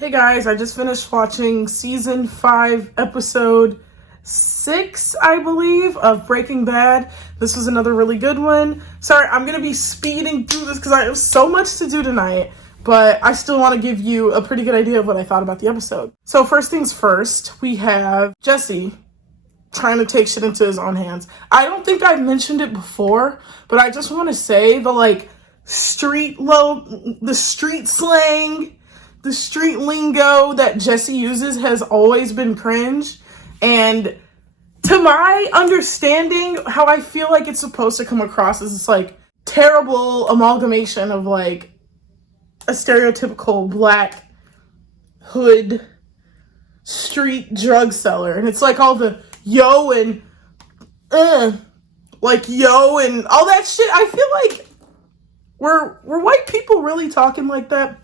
Hey guys, I just finished watching season 5, episode 6, I believe, of Breaking Bad. This was another really good one. Sorry, I'm going to be speeding through this because I have so much to do tonight, but I still want to give you a pretty good idea of what I thought about the episode. So first things first, we have Jesse trying to take shit into his own hands. I don't think I've mentioned it before, but I just want to say the street slang, the street lingo that Jesse uses has always been cringe. And to my understanding, how I feel like it's supposed to come across is this terrible amalgamation of a stereotypical black hood street drug seller. And it's all the yo and yo and all that shit. I feel like were white people really talking like that?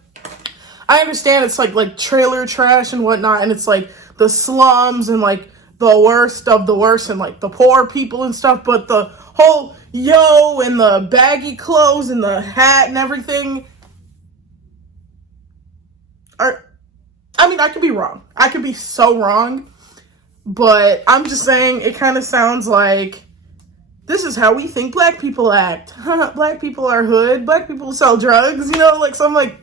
I understand it's like trailer trash and whatnot, and it's the slums and the worst of the worst and the poor people and stuff, but the whole yo and the baggy clothes and the hat and everything I could be wrong. I could be so wrong, but I'm just saying it kind of sounds like this is how we think black people act. Black people are hood. Black people sell drugs, so I'm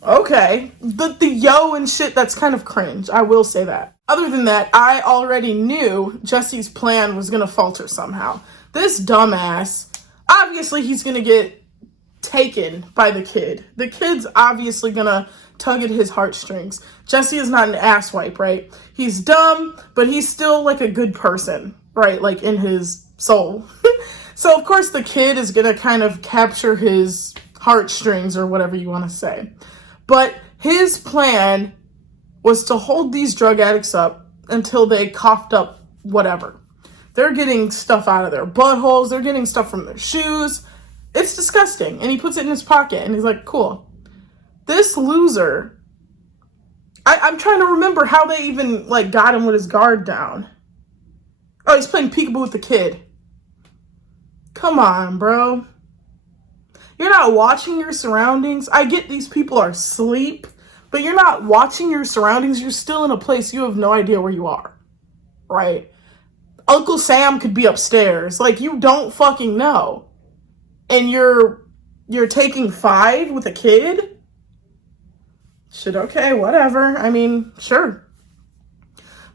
okay. The yo and shit, that's kind of cringe. I will say that. Other than that, I already knew Jesse's plan was going to falter somehow. This dumbass, obviously he's going to get taken by the kid. The kid's obviously going to tug at his heartstrings. Jesse is not an asswipe, right? He's dumb, but he's still a good person, right? In his soul. So of course the kid is going to kind of capture his heartstrings or whatever you want to say. But his plan was to hold these drug addicts up until they coughed up whatever. They're getting stuff out of their buttholes. They're getting stuff from their shoes. It's disgusting. And he puts it in his pocket and he's like, cool. This loser, I'm trying to remember how they even got him with his guard down. Oh, he's playing peekaboo with the kid. Come on, bro. You're not watching your surroundings. I get these people are asleep, but you're not watching your surroundings. You're still in a place you have no idea where you are, right? Uncle Sam could be upstairs. You don't fucking know. And you're taking 5 with a kid? Shit, okay, whatever. Sure.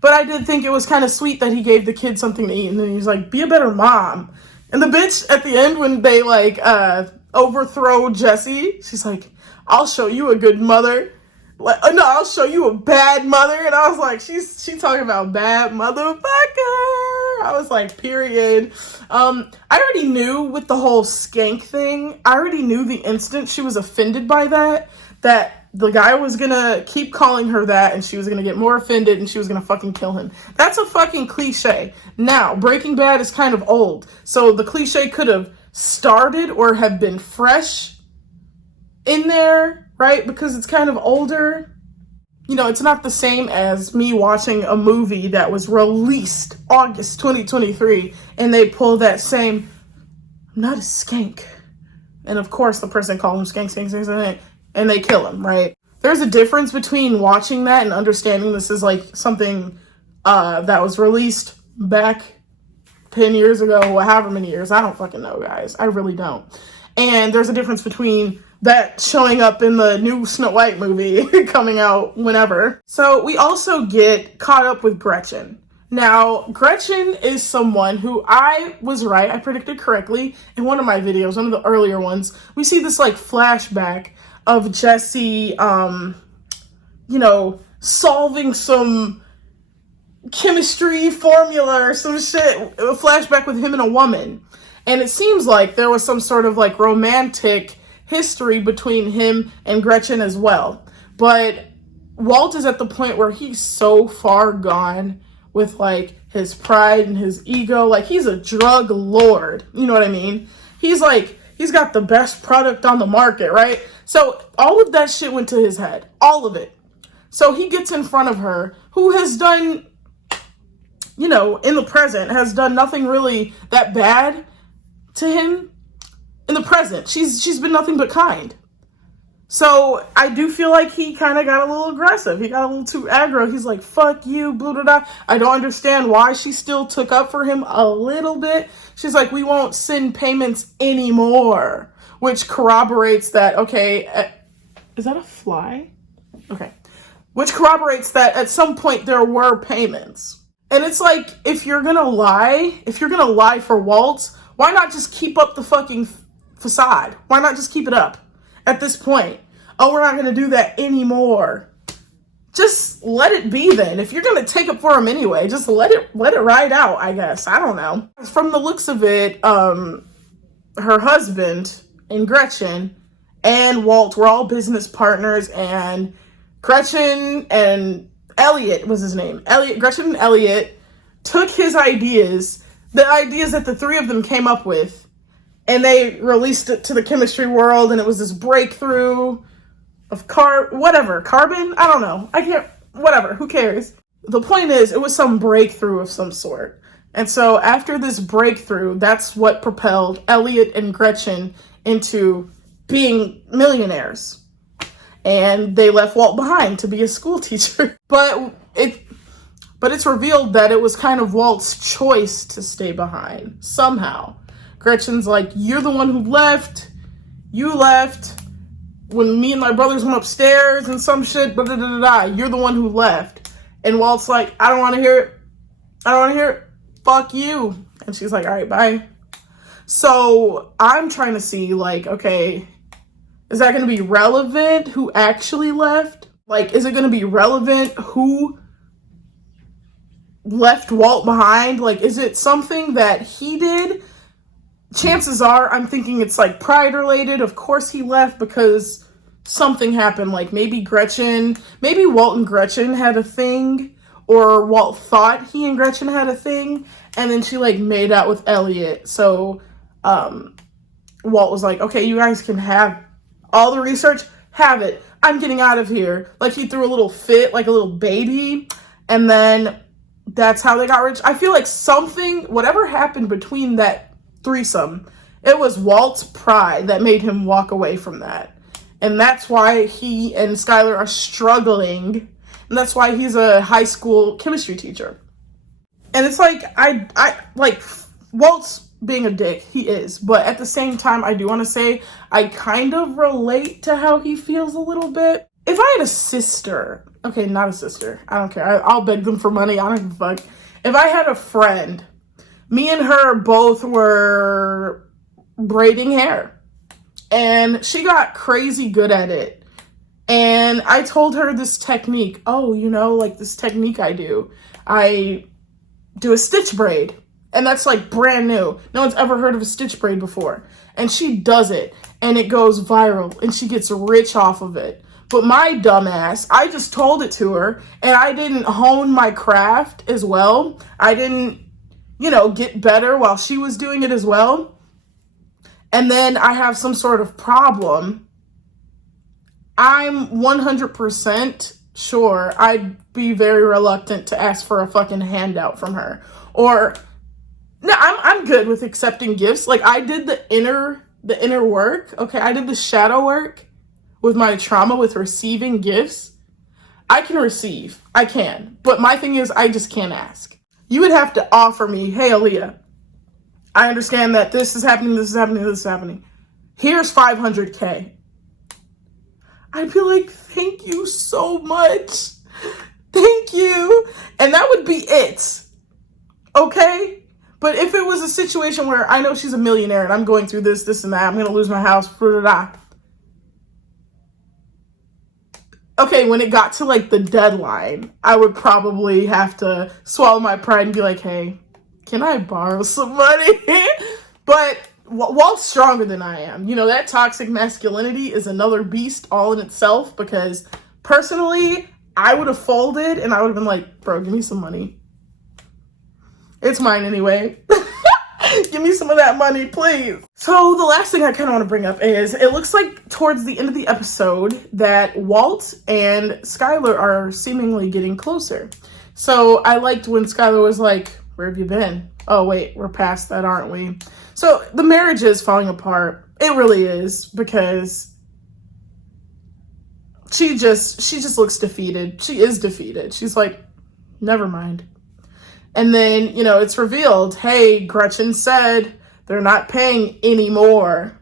But I did think it was kind of sweet that he gave the kid something to eat, and then he was like, be a better mom. And the bitch at the end, when they overthrow Jesse, she's like, I'll show you a good mother. No, I'll show you a bad mother. And I was like, she talking about bad motherfucker. I was like, period. I already knew with the whole skank thing, I already knew the instant she was offended by that the guy was gonna keep calling her that, and she was gonna get more offended, and she was gonna fucking kill him. That's a fucking cliche. Now, Breaking Bad is kind of old, so the cliche could have started or have been fresh in there, right? Because it's kind of older. It's not the same as me watching a movie that was released August 2023, and they pull that same, I'm not a skank. And of course, the person called him skank, and they kill him, right? There's a difference between watching that and understanding this is something that was released back 10 years ago, however many years. I don't fucking know, guys. I really don't. And there's a difference between that showing up in the new Snow White movie coming out whenever. So we also get caught up with Gretchen. Now, Gretchen is someone who I was right. I predicted correctly in one of my videos, one of the earlier ones. We see this flashback of Jesse, solving some chemistry formula or some shit, a flashback with him and a woman. And it seems like there was some sort of romantic history between him and Gretchen as well. But Walt is at the point where he's so far gone with his pride and his ego. He's a drug lord. You know what I mean? He's got the best product on the market, right? So all of that shit went to his head. All of it. So he gets in front of her, who has done, in the present, has done nothing really that bad to him. In the present, she's been nothing but kind. So I do feel like he kind of got a little aggressive. He got a little too aggro. He's like, fuck you, blah, blah, blah. I don't understand why she still took up for him a little bit. She's like, we won't send payments anymore, which corroborates that, okay, is that a fly? Okay. Which corroborates that at some point there were payments. And it's like, if you're gonna lie for Walt, why not just keep up the fucking facade? Why not just keep it up at this point? Oh, we're not gonna do that anymore. Just let it be then. If you're gonna take up for him anyway, just let it ride out, I guess. I don't know. From the looks of it, her husband and Gretchen and Walt were all business partners, and Gretchen and Elliot was his name. Gretchen and Elliot took his ideas, the ideas that the three of them came up with, and they released it to the chemistry world, and it was this breakthrough of carbon? I don't know. Whatever, who cares? The point is, it was some breakthrough of some sort. And so after this breakthrough, that's what propelled Elliot and Gretchen into being millionaires. And they left Walt behind to be a school teacher. But it's revealed that it was kind of Walt's choice to stay behind somehow. Gretchen's like, you're the one who left. You left when me and my brothers went upstairs and some shit. Blah, blah, blah, blah. You're the one who left. And Walt's like, I don't want to hear it. I don't want to hear it. Fuck you. And she's like, all right, bye. So I'm trying to see, like, okay, is that going to be relevant who actually left? Like, is it going to be relevant who left Walt behind? Like, is it something that he did? Chances are, I'm thinking it's like pride related. Of course he left because something happened. Like maybe Walt and Gretchen had a thing, or Walt thought he and Gretchen had a thing, and then she like made out with Elliot. So Walt was like, okay, you guys can have all the research, have it. I'm getting out of here. Like he threw a little fit, like a little baby, and then that's how they got rich. I feel like whatever happened between that threesome, it was Walt's pride that made him walk away from that. And that's why he and Skylar are struggling. And that's why he's a high school chemistry teacher. And it's like, I like, Walt's being a dick. He is. But at the same time, I do want to say, I kind of relate to how he feels a little bit. If I had a sister, okay, not a sister, I don't care. I'll beg them for money. I don't give a fuck. If I had a friend, me and her both were braiding hair, and she got crazy good at it. And I told her this technique. Oh, like this technique I do a stitch braid, and that's like brand new. No one's ever heard of a stitch braid before. And she does it, and it goes viral, and she gets rich off of it. But my dumbass, I just told it to her, and I didn't hone my craft as well. I didn't get better while she was doing it as well. And then I have some sort of problem. I'm 100% sure I'd be very reluctant to ask for a fucking handout from her. Or, no, I'm good with accepting gifts. Like, I did the inner work. Okay, I did the shadow work with my trauma with receiving gifts. I can receive. I can. But my thing is, I just can't ask. You would have to offer me, hey, Aaliyah, I understand that this is happening, this is happening, this is happening. Here's $500K. I'd be like, thank you so much. Thank you. And that would be it. Okay? But if it was a situation where I know she's a millionaire and I'm going through this, and that, I'm going to lose my house, blah, blah, blah. Okay, when it got to like the deadline, I would probably have to swallow my pride and be like, hey, can I borrow some money? But Walt's stronger than I am. That toxic masculinity is another beast all in itself, because personally, I would have folded and I would have been like, bro, give me some money. It's mine anyway. Give me some of that money, please. So the last thing I kind of want to bring up is, it looks like towards the end of the episode that Walt and Skylar are seemingly getting closer. So I liked when Skylar was like, where have you been? Oh, wait, we're past that, aren't we? So the marriage is falling apart. It really is, because she just looks defeated. She is defeated. She's like, never mind. And then, you know, it's revealed, hey, Gretchen said they're not paying anymore.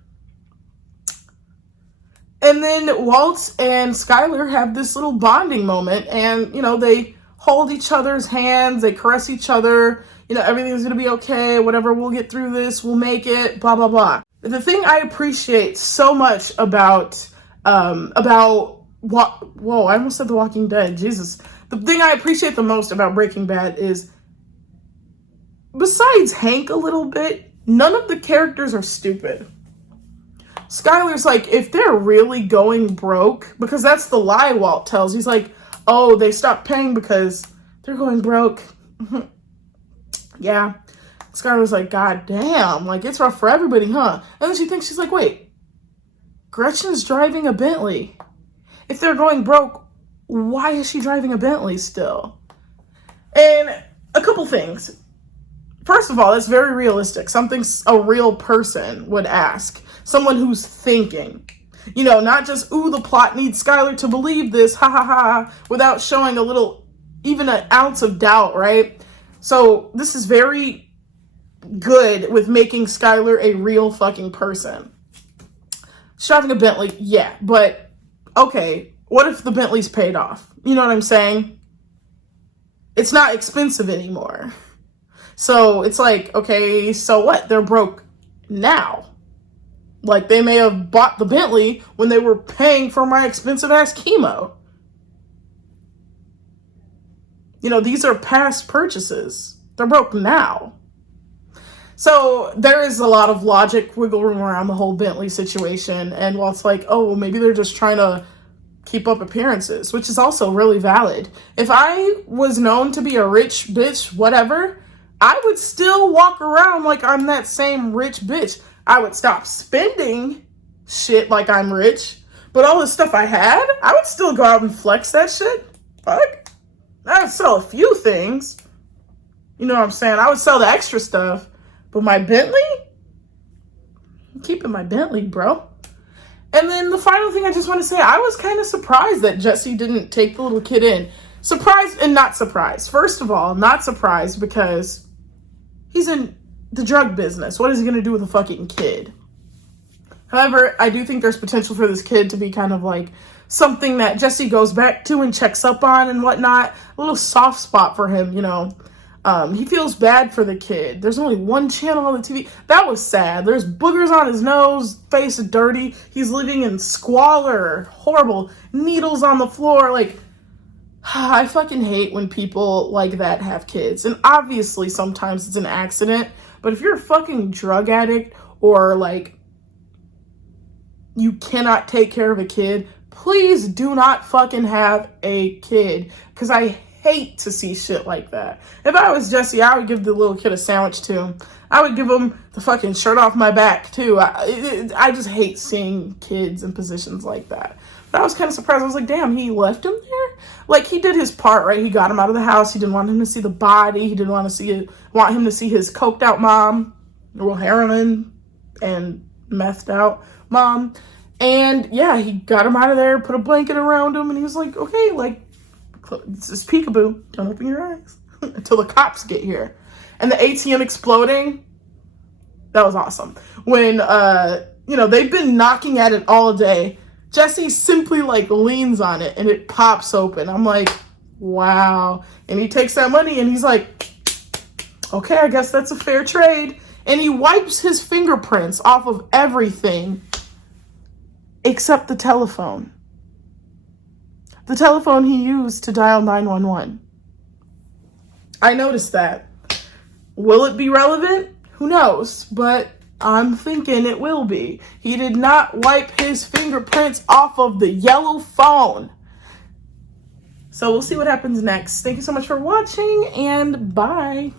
And then Walt and Skyler have this little bonding moment, and, you know, they hold each other's hands, they caress each other, you know, everything's gonna be okay, whatever, we'll get through this, we'll make it, blah, blah, blah. The thing I appreciate so much about whoa, I almost said The Walking Dead, Jesus. The thing I appreciate the most about Breaking Bad is, besides Hank a little bit, none of the characters are stupid. Skyler's like, if they're really going broke, because that's the lie Walt tells. He's like, oh, they stopped paying because they're going broke. Yeah. Skyler's like, God damn, like, it's rough for everybody, huh? And then she thinks, she's like, wait, Gretchen's driving a Bentley. If they're going broke, why is she driving a Bentley still? And a couple things. First of all, it's very realistic. Something a real person would ask. Someone who's thinking. You know, not just, ooh, the plot needs Skyler to believe this, ha ha ha, without showing a little, even an ounce of doubt, right? So this is very good with making Skyler a real fucking person. She's driving a Bentley, yeah, but okay, what if the Bentley's paid off? You know what I'm saying? It's not expensive anymore. So it's like, okay, so what? They're broke now. Like, they may have bought the Bentley when they were paying for my expensive ass chemo. You know, these are past purchases. They're broke now. So there is a lot of logic wiggle room around the whole Bentley situation. And while it's like, oh, well, maybe they're just trying to keep up appearances, which is also really valid. If I was known to be a rich bitch, whatever, I would still walk around like I'm that same rich bitch. I would stop spending shit like I'm rich, but all the stuff I had, I would still go out and flex that shit. Fuck. I would sell a few things. You know what I'm saying? I would sell the extra stuff, but my Bentley? I'm keeping my Bentley, bro. And then the final thing I just want to say, I was kind of surprised that Jesse didn't take the little kid in. Surprised and not surprised. First of all, not surprised because he's in the drug business. What is he going to do with a fucking kid? However, I do think there's potential for this kid to be kind of like something that Jesse goes back to and checks up on and whatnot. A little soft spot for him, you know. He feels bad for the kid. There's only one channel on the TV. That was sad. There's boogers on his nose, face dirty. He's living in squalor, horrible, needles on the floor. Like, I fucking hate when people like that have kids. And obviously sometimes it's an accident, but if you're a fucking drug addict or like you cannot take care of a kid, please do not fucking have a kid. Because I hate to see shit like that. If I was Jesse, I would give the little kid a sandwich too. I would give him the fucking shirt off my back too. I just hate seeing kids in positions like that. But I was kind of surprised. I was like, damn, he left him there? Like, he did his part, right? He got him out of the house. He didn't want him to see the body. He didn't want him to see his coked out mom, well, heroin and methed out mom. And yeah, he got him out of there, put a blanket around him, and he was like, okay, like, this is peekaboo. Don't open your eyes until the cops get here. And the ATM exploding, that was awesome. When, you know, they've been knocking at it all day. Jesse simply like leans on it and it pops open. I'm like, wow. And he takes that money and he's like, okay, I guess that's a fair trade. And he wipes his fingerprints off of everything except the telephone. The telephone he used to dial 911. I noticed that. Will it be relevant? Who knows? But I'm thinking it will be. He did not wipe his fingerprints off of the yellow phone. So we'll see what happens next. Thank you so much for watching, and bye.